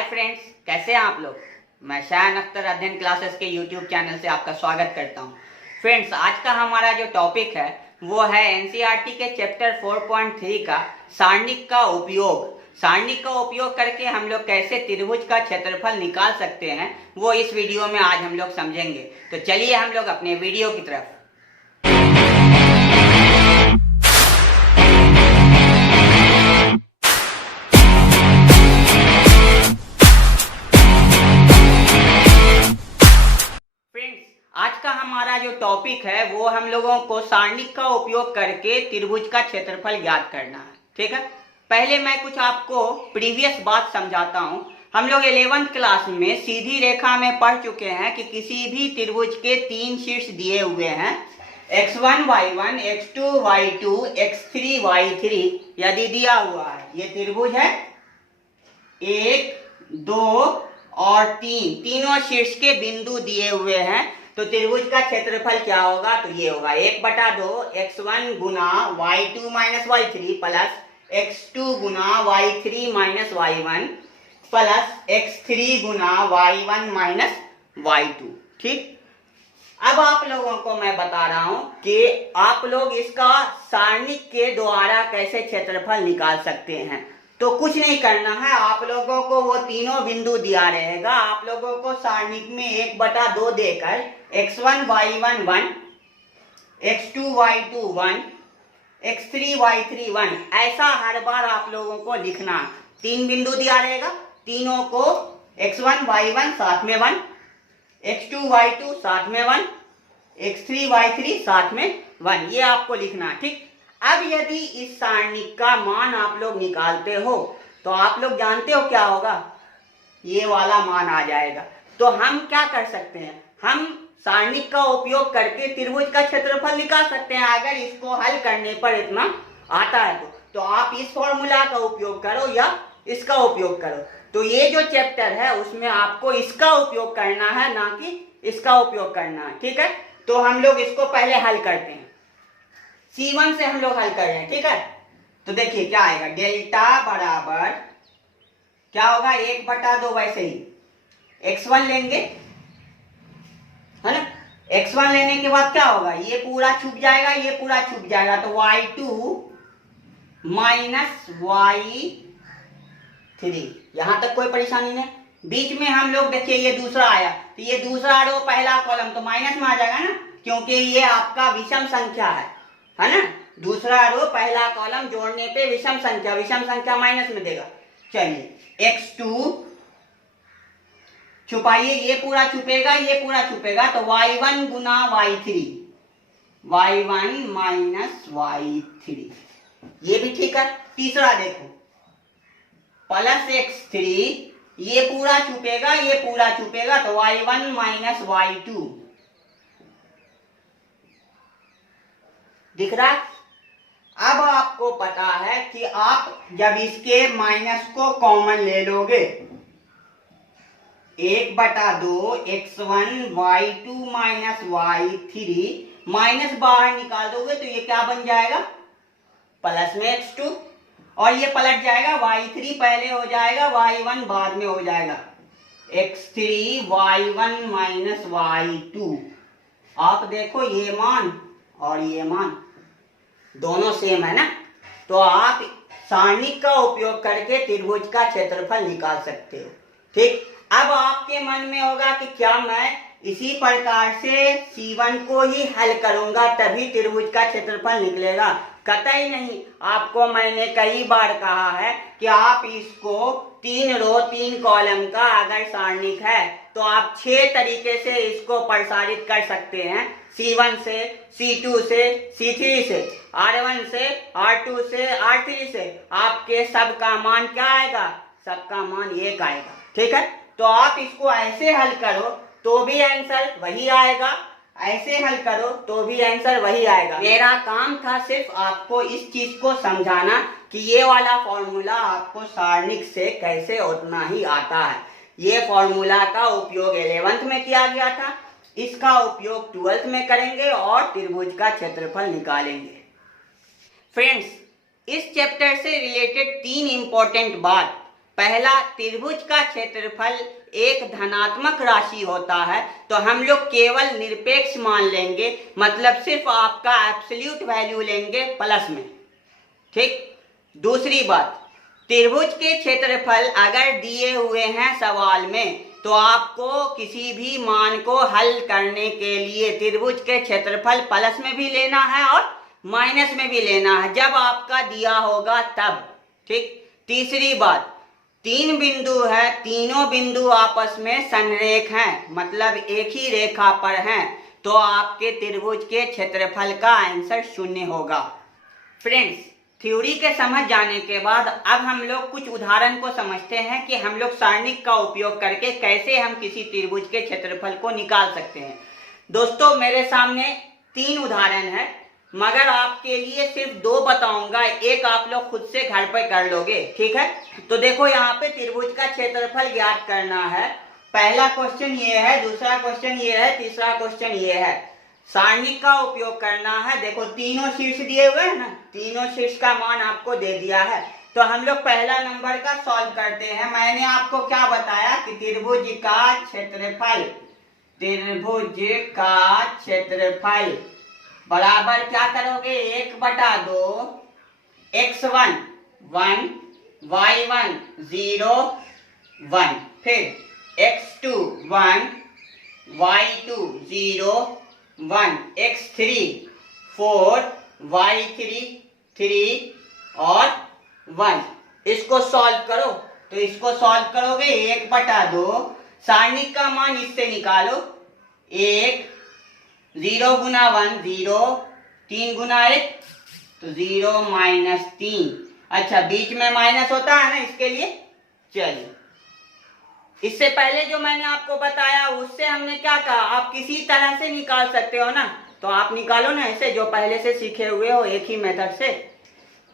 Hi friends, कैसे हैं आप लोग। मैं शायन अख्तर अध्ययन क्लासेस के यूट्यूब चैनल से आपका स्वागत करता हूं। फ्रेंड्स, आज का हमारा जो टॉपिक है वो है एनसीईआरटी के चैप्टर 4.3 का सारणिक का उपयोग। सारणिक का उपयोग करके हम लोग कैसे त्रिभुज का क्षेत्रफल निकाल सकते हैं वो इस वीडियो में आज हम लोग समझेंगे। तो चलिए हम लोग अपने वीडियो की तरफ। आज का हमारा जो टॉपिक है वो हम लोगों को सारणिक का उपयोग करके त्रिभुज का क्षेत्रफल ज्ञात करना है। ठीक है, पहले मैं कुछ आपको प्रीवियस बात समझाता हूं। हम लोग 11th क्लास में सीधी रेखा में पढ़ चुके हैं कि किसी भी त्रिभुज के तीन शीर्ष दिए हुए हैं, x1 y1 x2 y2 x3 y3 यदि दिया हुआ है। ये त्रिभुज है 1, 2 और 3, तीनों शीर्ष के बिंदु दिए हुए हैं। तो त्रिभुज का क्षेत्रफल क्या होगा? तो ये होगा 1/2 x1 गुना y2 minus y3 plus x2 गुना y3 minus y1 plus x3 गुना y1 माइनस y2। ठीक, अब आप लोगों को मैं बता रहा हूं कि आप लोग इसका सारणिक के द्वारा कैसे क्षेत्रफल निकाल सकते हैं। तो कुछ नहीं करना है, आप लोगों को वो तीनों बिंदु दिया रहेगा। आप लोगों को सारणिक में 1/2 देकर x1 y1 1, x2 y2 1, x3 y3 1 ऐसा हर बार आप लोगों को लिखना। तीन बिंदु दिया रहेगा, तीनों को x1 y1 साथ में 1, x2 y2 साथ में 1, x3 y3 साथ में 1, ये आपको लिखना। ठीक, अब यदि इस सारणिक का मान आप लोग निकालते हो तो आप लोग जानते हो क्या होगा, ये वाला मान आ जाएगा। तो हम क्या कर सकते हैं, हम सारणिक का उपयोग करके त्रिभुज का क्षेत्रफल निकाल सकते हैं। अगर इसको हल करने पर इतना आता है तो आप इस फॉर्मूला का उपयोग करो या इसका उपयोग करो। तो ये जो चैप्टर है उसमें आपको इसका उपयोग करना है, ना कि इसका उपयोग करना है। ठीक है, तो हम लोग इसको पहले हल करते हैं। C1 से हम लोग हल कर रहे हैं। ठीक है, तो देखिए क्या आएगा, डेल्टा बराबर क्या होगा 1/2, वैसे ही x1 लेंगे, है ना। x1 लेने के बाद क्या होगा, ये पूरा छुप जाएगा, ये पूरा छुप जाएगा, तो y2 माइनस y3। यहां तक कोई परेशानी नहीं। बीच में हम लोग देखिए ये दूसरा आया, तो ये दूसरा रो पहला कॉलम तो माइनस में आ जाएगा ना, क्योंकि ये आपका विषम संख्या है ना। दूसरा रो पहला कॉलम जोड़ने पे विषम संख्या माइनस में देगा। चलिए x2 छुपाइए, ये पूरा छुपेगा, ये पूरा छुपेगा, तो y1 गुना y3, y1 माइनस y3, ये भी ठीक है। तीसरा देखो प्लस x3, ये पूरा छुपेगा, ये पूरा छुपेगा, तो y1 माइनस y2 दिख रहा। अब आपको पता है कि आप जब इसके माइनस को कॉमन ले लोगे, 1/2 x1 y2 minus y3 minus बाहर निकाल दोगे तो ये क्या बन जाएगा, प्लस में x2, और ये पलट जाएगा, y3 पहले हो जाएगा, y1 बाद में हो जाएगा, x3 y1 माइनस y2। आप देखो ये मान और ये मान दोनों सेम है ना। तो आप सारणिक का उपयोग करके त्रिभुज का क्षेत्रफल निकाल सकते हो। ठीक, अब आपके मन में होगा कि क्या मैं इसी प्रकार से C1 को ही हल करूंगा तभी त्रिभुज का क्षेत्रफल निकलेगा? कतई नहीं। आपको मैंने कई बार कहा है कि आप इसको 3 रो 3 कॉलम का अगर सारणिक है तो आप 6 तरीके से इसको प्रसारित कर सकते हैं। C1 से, C2 से, C3 से, R1 से, R2 से, R3 से। आपके सब का मान क्या आएगा, सबका मान 1 आएगा। ठीक है, तो आप इसको ऐसे हल करो तो भी आंसर वही आएगा, ऐसे हल करो तो भी आंसर वही आएगा। मेरा काम था सिर्फ आपको इस चीज को समझाना कि ये वाला फॉर्मूला आपको सारणिक से कैसे उतना ही आता है। ये फॉर्मूला का उपयोग 11th में किया गया था, इसका उपयोग 12th में करेंगे और त्रिभुज का क्षेत्रफल निकालेंगे। फ्रेंड्स, इस चैप्टर से रिलेटेड 3 इंपॉर्टेंट बात पहला, त्रिभुज का क्षेत्रफल एक धनात्मक राशि होता है तो हम लोग केवल निरपेक्ष मान लेंगे, मतलब सिर्फ आपका एब्सोल्यूट वैल्यू लेंगे प्लस में। ठीक। दूसरी बात, त्रिभुज के क्षेत्रफल अगर दिए हुए हैं सवाल में तो आपको किसी भी मान को हल करने के लिए त्रिभुज के क्षेत्रफल प्लस में भी लेना है और माइनस में भी लेना है, जब आपका दिया होगा तब। ठीक। तीसरी बात, 3 बिंदु है, तीनों बिंदु आपस में संरेख हैं, मतलब एक ही रेखा पर हैं, तो आपके त्रिभुज के क्षेत्रफल का आंसर 0 होगा। फ्रेंड्स, थ्योरी के समझ जाने के बाद अब हम लोग कुछ उदाहरण को समझते हैं कि हम लोग सारणिक का उपयोग करके कैसे हम किसी त्रिभुज के क्षेत्रफल को निकाल सकते हैं। दोस्तों, मेरे सामने 3 उदाहरण है, मगर आपके लिए सिर्फ 2 बताऊंगा, एक आप लोग खुद से घर पर कर लोगे। ठीक है। तो देखो, यहाँ पे त्रिभुज का क्षेत्रफल ज्ञात करना है। पहला क्वेश्चन ये है, दूसरा क्वेश्चन ये है, तीसरा क्वेश्चन ये है। सारणिक का उपयोग करना है। देखो, तीनों शीर्ष दिए हुए हैं ना, तीनों शीर्ष का मान आपको दे दिया है, तो हम लोग पहला नंबर का सॉल्व करते हैं। मैंने आपको क्या बताया कि त्रिभुज का क्षेत्रफल बराबर क्या करोगे, 1/2 x1 1 y1 0 1, फिर x2 1 y2 0 1, x3 4 y3 3 और 1। इसको सॉल्व करो, तो इसको सॉल्व करोगे 1/2, सारणिक का मान इससे निकालो, 1 0 गुना 1 0, 3 गुना 1 तो 0 -3। अच्छा, बीच में माइनस होता है ना, इसके लिए चलिए, इससे पहले जो मैंने आपको बताया उससे हमने क्या कहा, आप किसी तरह से निकाल सकते हो ना, तो आप निकालो ना ऐसे, जो पहले से सीखे हुए हो एक ही मेथड से।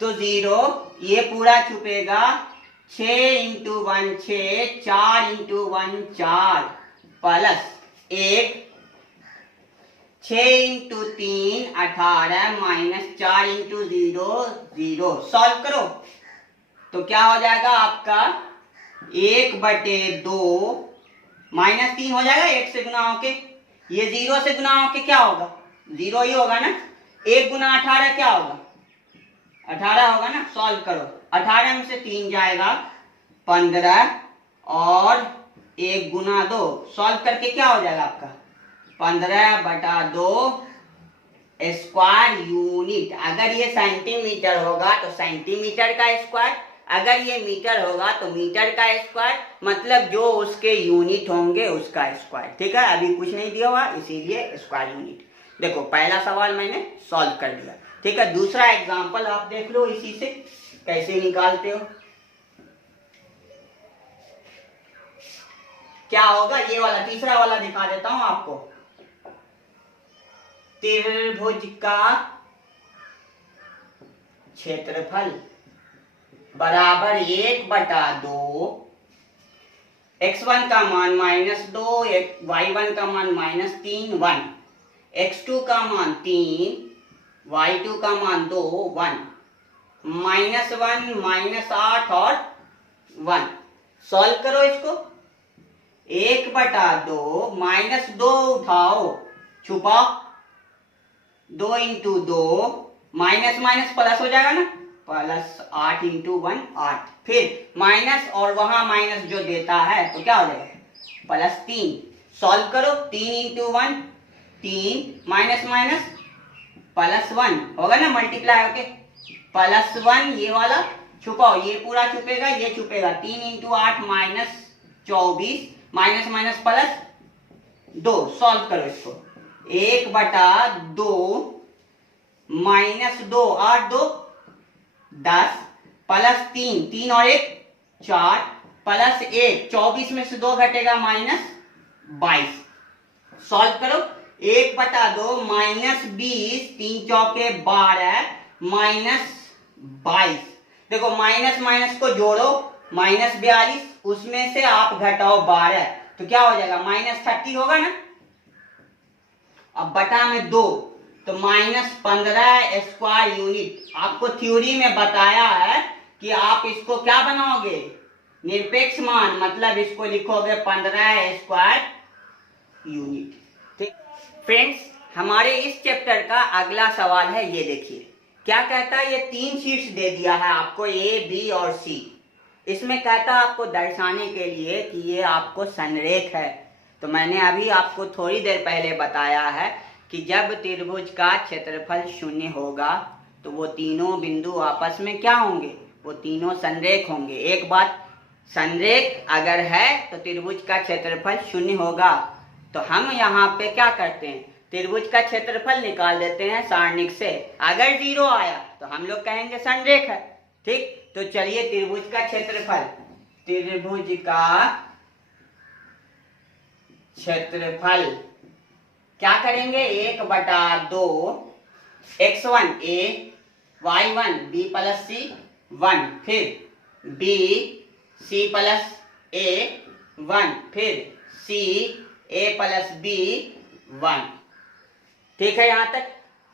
तो 0, ये पूरा छुपेगा, 6 × 1 6, 4 × 1 4, प्लस 1, 6 × 3 18 -4 × 0 0। सॉल्व करो तो क्या हो जाएगा आपका, 1/2 -3 हो जाएगा, 1 से गुना होके, ये 0 से गुना होके क्या होगा, 0 ही होगा ना। 1 गुना 18 क्या होगा, 18 होगा ना। सॉल्व करो, 18 में से 3 जाएगा 15 और 1 गुना 2, सॉल्व करके क्या हो जाएगा आपका, 15/2 स्क्वायर यूनिट। अगर ये सेंटीमीटर होगा तो सेंटीमीटर का स्क्वायर, अगर ये मीटर होगा तो मीटर का स्क्वायर, मतलब जो उसके यूनिट होंगे उसका स्क्वायर। ठीक है, अभी कुछ नहीं दिया हुआ इसीलिए स्क्वायर यूनिट। देखो, पहला सवाल मैंने सॉल्व कर दिया। ठीक है, दूसरा एग्जांपल आप देख लो, इसी से कैसे निकालते हो। क्या होगा, ये वाला तीसरा वाला दिखा देता हूं आपको। त्रिभुज का क्षेत्रफल बराबर 1/2, x1 का मान -2, y1 का मान -3 1, x2 का मान 3, y2 का मान 2 1, -1 -8 और 1। सॉल्व करो इसको, 1/2 -2 उठाओ, छुपाओ, 2 × 2 माइनस माइनस प्लस हो जाएगा ना, प्लस 8 × 1 8, फिर माइनस और वहां माइनस जो देता है तो क्या हो जाएगा, +3। सॉल्व करो, 3 × 1 3, माइनस माइनस +1 होगा ना, मल्टीप्लाई होके +1, ये वाला छुपाओ, ये पूरा छुपेगा, ये छुपेगा, 3 × 8 -24, माइनस माइनस +2। सॉल्व करो इसको, 1/2 -2 8 2 10, +3 3 और 1 4, +1 24 में से 2 घटेगा -22। सॉल्व करो, 1/2 -20, 3 चौके 12, -22। देखो, माइनस माइनस को जोड़ो, -42, उसमें से आप घटाओ 12, तो क्या हो जाएगा, -30 होगा ना। अब बटा में 2, तो -15 स्क्वायर यूनिट। आपको थ्योरी में बताया है कि आप इसको क्या बनाओगे, निरपेक्ष मान मतलब इसको लिखोगे 15 स्क्वायर यूनिट। ठीक फ्रेंड्स, हमारे इस चैप्टर का अगला सवाल है, ये देखिए क्या कहता है। ये 3 शीट्स दे दिया है आपको, ए बी और सी। इसमें कहता है आपको दर्शाने के लिए कि ये आपको संरेख है। तो मैंने अभी आपको थोड़ी देर पहले बताया है कि जब त्रिभुज का क्षेत्रफल 0 होगा तो वो तीनों बिंदु आपस में क्या होंगे, वो तीनों संरेख होंगे। एक बात, संरेख अगर है तो त्रिभुज का क्षेत्रफल 0 होगा। तो हम यहाँ पे क्या करते हैं, त्रिभुज का क्षेत्रफल निकाल देते हैं सारणिक से। अगर 0 आया तो हम लोग कहेंगे संरेख है। ठीक, तो चलिए त्रिभुज का क्षेत्रफल, त्रिभुज का क्षेत्रफल क्या करेंगे, 1/2 x1 a y1 b plus सी 1, फिर b c प्लस a 1, फिर c a प्लस b 1। ठीक है, यहां तक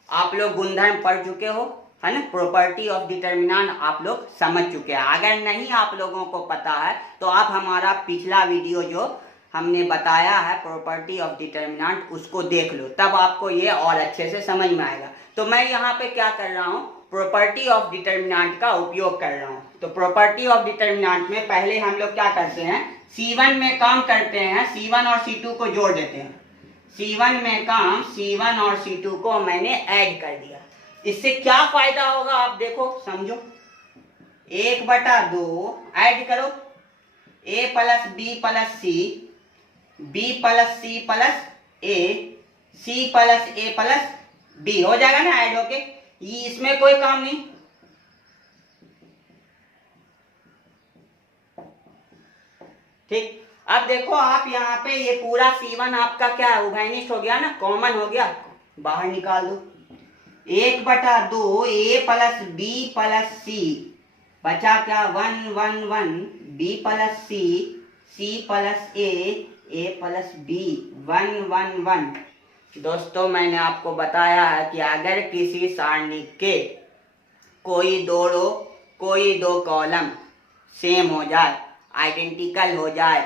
आप लोग गुणधर्म पढ़ चुके हो, है ना। प्रॉपर्टी ऑफ डिटर्मिनेंट आप लोग समझ चुके हैं। अगर नहीं आप लोगों को पता है तो आप हमारा पिछला वीडियो जो हमने बताया है प्रॉपर्टी ऑफ डिटर्मिनेंट, उसको देख लो, तब आपको ये और अच्छे से समझ में आएगा। तो मैं यहाँ पे क्या कर रहा हूँ, प्रॉपर्टी ऑफ डिटर्मिनेंट का उपयोग कर रहा हूँ। तो प्रॉपर्टी ऑफ डिटर्मिनेंट में पहले हम लोग क्या करते हैं, C1 में काम करते हैं, C1 और C2 को जोड़ देते हैं। C1 में काम, C1 और C2 को मैंने ऐड कर दिया। इससे क्या फायदा होगा आप देखो समझो, 1/2 ऐड करो, a plus b plus c, b plus c plus a, c plus a plus b, हो जाएगा ना ऐड होके। ये इसमें कोई काम नहीं। ठीक, अब देखो आप यहाँ पे ये पूरा C1 आपका क्या है, उभयनिष्ठ हो गया ना, कॉमन हो गया, बाहर निकाल दो। 1/2 a plus b plus c, बचा क्या, 1 1 1 b plus c, c plus a plus b, 1 1 1। दोस्तों मैंने आपको बताया है कि अगर किसी सारणी के कोई दो कॉलम सेम हो जाए, आइडेंटिकल हो जाए,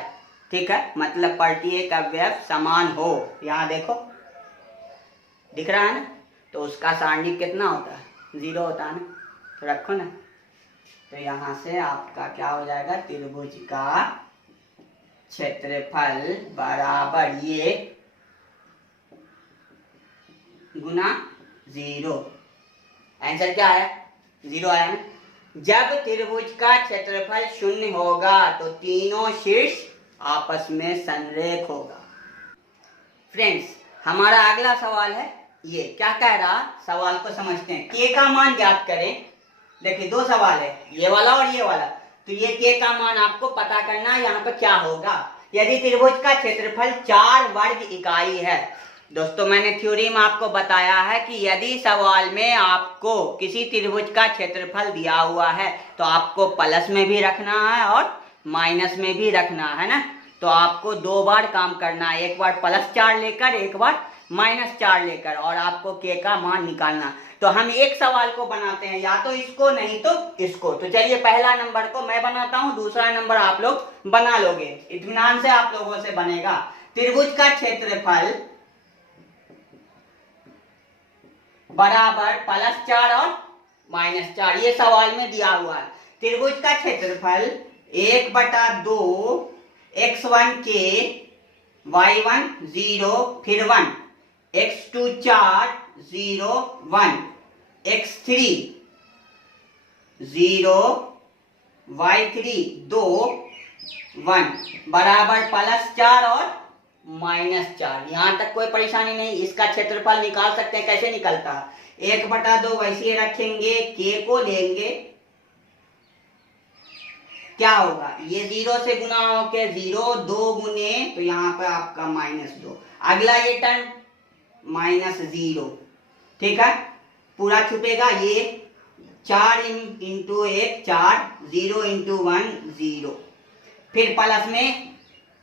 ठीक है, मतलब प्रत्येक अवयव समान हो, यहाँ देखो दिख रहा है ना, तो उसका सारणी कितना होता है, 0 होता है ना। तो रखो ना, तो यहाँ से आपका क्या हो जाएगा, त्रिभुज का क्षेत्रफल बराबर ये गुना 0। आंसर क्या आया, 0 आया ना। जब त्रिभुज का क्षेत्रफल 0 होगा तो तीनों शीर्ष आपस में संरेख होगा। फ्रेंड्स, हमारा अगला सवाल है, ये क्या कह रहा, सवाल को समझते हैं। k का मान ज्ञात करें। देखिए 2 सवाल है, ये वाला और ये वाला। तो ये k का मान आपको पता करना है। यहाँ पर क्या होगा, यदि त्रिभुज का क्षेत्रफल 4 वर्ग इकाई है। दोस्तों मैंने थ्योरी में आपको बताया है कि यदि सवाल में आपको किसी त्रिभुज का क्षेत्रफल दिया हुआ है तो आपको प्लस में भी रखना है और माइनस में भी रखना है ना। तो आपको 2 बार काम करना है, एक बार +4 लेकर, एक बार -4 लेकर, और आपको k का मान निकालना। तो हम एक सवाल को बनाते हैं, या तो इसको नहीं तो इसको। तो चलिए पहला नंबर को मैं बनाता हूं, दूसरा नंबर आप लोग बना लोगे, इत्मीनान से आप लोगों से बनेगा। त्रिभुज का क्षेत्रफल बराबर +4 और -4, ये सवाल में दिया हुआ है। त्रिभुज का क्षेत्रफल 1/2 x1 k y1 0 फिर 1 x2 4 0 1 x3 0 y3 2 1 बराबर +4 और -4। यहां तक कोई परेशानी नहीं, इसका क्षेत्रफल निकाल सकते हैं। कैसे निकलता है, 1/2 वैसे रखेंगे, k को लेंगे, क्या होगा, ये 0 से गुना होके 0 2 गुने, तो यहाँ पे आपका -2। अगला ये टर्म -0, ठीक है, पूरा छुपेगा। ये 4 इंटू 1 4, 0 इंटू 1 0, फिर प्लस में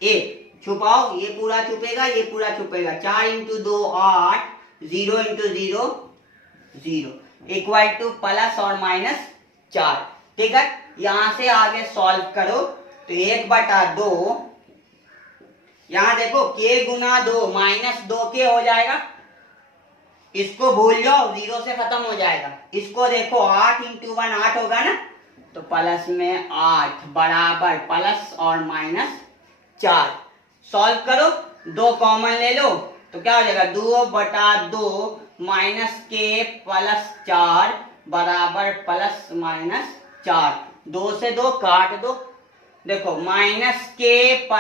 1 छुपाओ, ये पूरा छुपेगा, ये पूरा छुपेगा। 4 into 2 8, 0 into 0 0, equal two plus और -4। ठीक है, यहां से आगे सॉल्व करो तो 1/2, यहाँ देखो k गुना 2 -2k हो जाएगा, इसको भूल जाओ, 0 से खत्म हो जाएगा। इसको देखो 8 × 1 8 होगा ना, तो प्लस में 8 बराबर प्लस और -4। सॉल्व करो, 2 कॉमन ले लो तो क्या हो जाएगा, 2/2 -k + 4 बराबर +-4। 2 से 2 काट दो, देखो -k +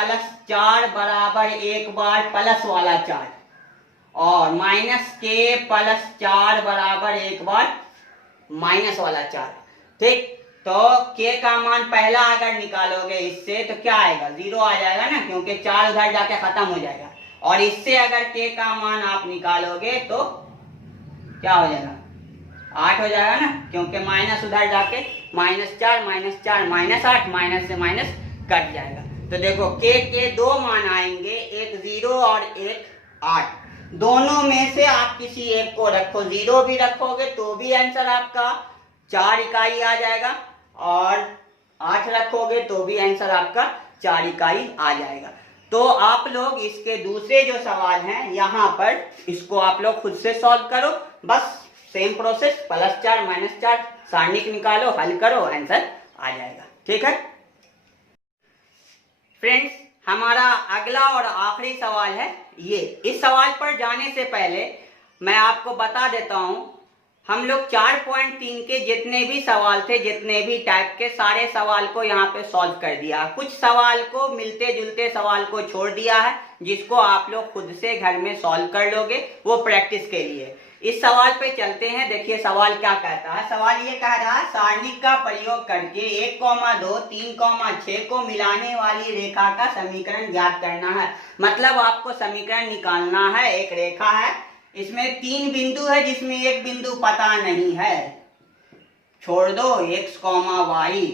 4 बराबर एक बार प्लस वाला 4 और -k + 4 बराबर एक बार माइनस वाला 4। ठीक, तो k का मान पहला अगर निकालोगे इससे तो क्या आएगा, 0 आ जाएगा ना, क्योंकि 4 उधर जाके खत्म हो जाएगा। और इससे अगर k का मान आप निकालोगे तो क्या हो जाएगा, 8 हो जाएगा ना, क्योंकि माइनस उधर जाके -4 -4 -8 माइनस से माइनस कट जाएगा। तो देखो k के 2 मान आएंगे, एक 0 और एक 8। दोनों में से आप किसी एक को रखो, 0 भी रखोगे तो भी आंसर आपका 4 इकाई आ जाएगा और 8 रखोगे तो भी आंसर आपका 4 इकाई आ जाएगा। तो आप लोग इसके दूसरे जो सवाल हैं यहाँ पर, इसको आप लोग खुद से सॉल्व करो, बस सेम प्रोसेस, +4 -4 सारणिक निकालो, हल करो, आंसर आ जाएगा। ठीक है फ्रेंड्स, हमारा अगला और आखिरी सवाल है ये। इस सवाल पर जाने से पहले मैं आपको बता देता हूं, हम लोग 4.3 के जितने भी सवाल थे, जितने भी टाइप के, सारे सवाल को यहाँ पे सॉल्व कर दिया। कुछ सवाल को, मिलते जुलते सवाल को छोड़ दिया है, जिसको आप लोग खुद से घर में सॉल्व कर लोगे, वो प्रैक्टिस के लिए। इस सवाल पे चलते हैं। देखिए सवाल क्या कहता है। सवाल ये कह रहा है, सारणिक का प्रयोग करके 1,2, 3,6 को मिलाने वाली रेखा का समीकरण ज्ञात करना है। मतलब आपको समीकरण निकालना है। एक रेखा है, इसमें 3 बिंदु है, जिसमें एक बिंदु पता नहीं है, छोड़ दो, x, y,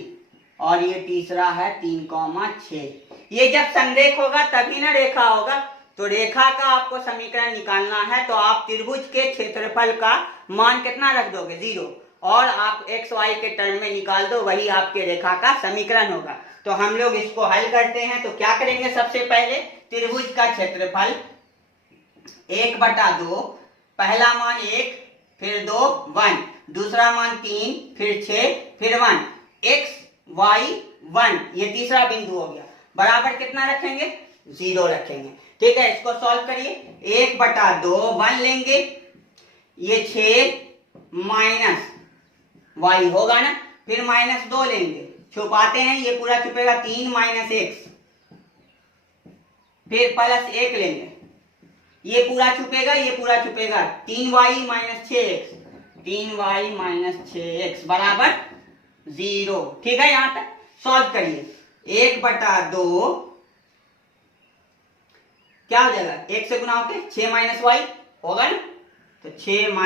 और ये तीसरा है 3,6। ये जब संरेख होगा तभी ना रेखा होगा। तो रेखा का आपको समीकरण निकालना है, तो आप त्रिभुज के क्षेत्रफल का मान कितना रख दोगे, 0, और आप x y के टर्म में निकाल दो, वही आपके रेखा का समीकरण होगा। तो हम लोग इसको हल करते हैं। तो क्या करेंगे, सबसे पहले त्रिभुज का क्षेत्रफल 1/2, पहला मान 1, फिर 2 1, दूसरा मान 3, फिर 6, फिर 1, x y 1, ये तीसरा बिंदु हो गया, बराबर कितना रखेंगे, 0 रखेंगे। ठीक है, इसको सॉल्व करिए। 1/2 1 लेंगे, ये 6 माइनस y होगा ना, फिर -2 लेंगे, छुपाते हैं, ये पूरा छुपेगा, 3 - x, फिर +1 लेंगे, ये पूरा छुपेगा, ये पूरा छुपेगा, 3y - 6x, 3y - 6x बराबर 0। ठीक है, यहां तक सॉल्व करिए। 1/2 क्या हो जाएगा, 1 से गुना होके 6 - y होगा ना, तो 6 - y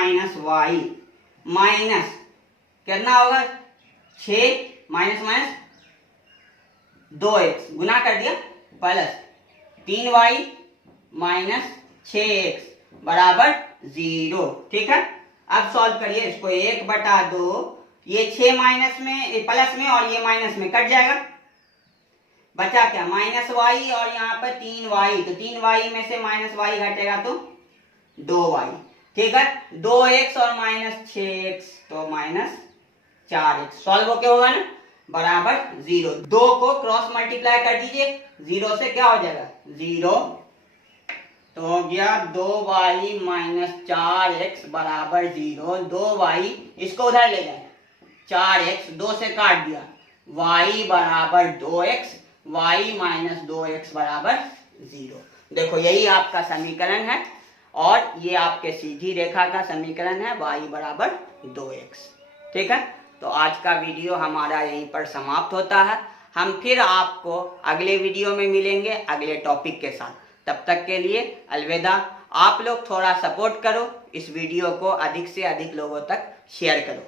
माइनस कितना होगा, 6 माइनस 2x गुना कर दिया, प्लस 3y - 6x बराबर 0। ठीक है, अब सॉल्व करिए इसको। 1/2, ये 6 माइनस में, प्लस में, और ये माइनस में कट जाएगा, बचा क्या, -y, और यहाँ पर 3y, तो 3y में से -y घटेगा तो 2y। ठीक है, 2x और -6x, तो -4x सॉल्व होके होगा ना, बराबर 0। 2 को क्रॉस मल्टीप्लाई कर दीजिए, 0 से क्या हो जाएगा, 0, तो हो गया 2y - 4x बराबर 0। 2y, इसको उधर ले जाए, 4x 2 से काट दिया, y बराबर 2x, y - 2x बराबर 0। देखो यही आपका समीकरण है, और ये आपके सीधी रेखा का समीकरण है, y बराबर 2x। ठीक है, तो आज का वीडियो हमारा यहीं पर समाप्त होता है। हम फिर आपको अगले वीडियो में मिलेंगे अगले टॉपिक के साथ। तब तक के लिए अलविदा। आप लोग थोड़ा सपोर्ट करो, इस वीडियो को अधिक से अधिक लोगों तक शेयर करो।